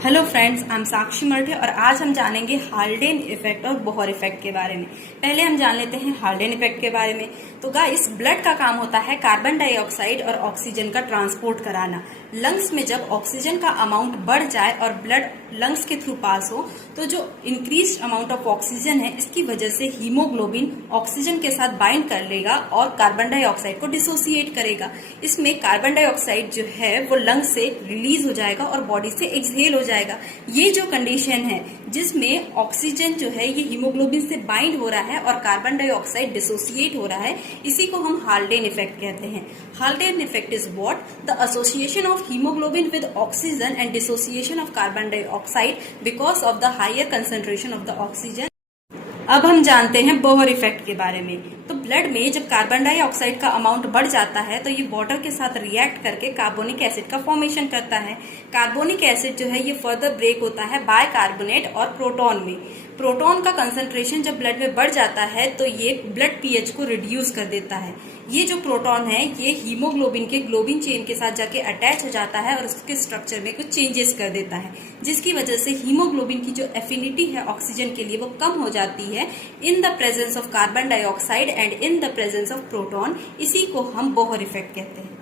Hello friends, I am साक्षी मर्ढे और आज हम जानेंगे हाल्डेन इफेक्ट और बोहर इफेक्ट के बारे में। पहले हम जान लेते हैं हाल्डेन इफेक्ट के बारे में। तो गाइस, ब्लड का काम होता है कार्बन डाइऑक्साइड और ऑक्सीजन का ट्रांसपोर्ट कराना। लंग्स में जब ऑक्सीजन का अमाउंट बढ़ जाए और ब्लड लंग्स के थ्रू पास हो तो जो इंक्रीज अमाउंट ऑफ ऑक्सीजन है, इसकी वजह से हीमोग्लोबिन ऑक्सीजन के साथ बाइंड कर लेगा और कार्बन डाइऑक्साइड को डिसोसिएट करेगा। इसमें कार्बन डाइऑक्साइड जो है वो लंग्स से रिलीज हो जाएगा और बॉडी से एक्सहेल हो जाएगा। ये जो कंडीशन है जिसमें ऑक्सीजन जो है ये हीमोग्लोबिन से बाइंड हो रहा है और कार्बन डाइऑक्साइड डिसोसिएट हो रहा है, इसी को हम हाल्डेन इफेक्ट कहते हैं। Haldane effect is what? The association of haemoglobin with oxygen and dissociation of carbon dioxide because of the higher concentration of the oxygen. अब हम जानते हैं बोहर इफेक्ट के बारे में। तो ब्लड में जब कार्बन डाइऑक्साइड का अमाउंट बढ़ जाता है तो ये वाटर के साथ रिएक्ट करके कार्बोनिक एसिड का फॉर्मेशन करता है। कार्बोनिक एसिड जो है ये फर्दर ब्रेक होता है बाइकार्बोनेट और प्रोटॉन में। प्रोटॉन का कंसंट्रेशन जब ब्लड में बढ़ जाता है तो ये ब्लड पीएच को रिड्यूस कर देता है। ये जो प्रोटॉन है ये हीमोग्लोबिन के ग्लोबिन चेन के साथ जाके अटैच हो जाता है और उसके स्ट्रक्चर में कुछ चेंजेस कर देता है, जिसकी वजह से हीमोग्लोबिन की जो एफिनिटी है ऑक्सीजन के लिए वो कम हो जाती है in the presence of carbon dioxide and in the presence of proton. इसी को हम बोहर इफेक्ट कहते हैं।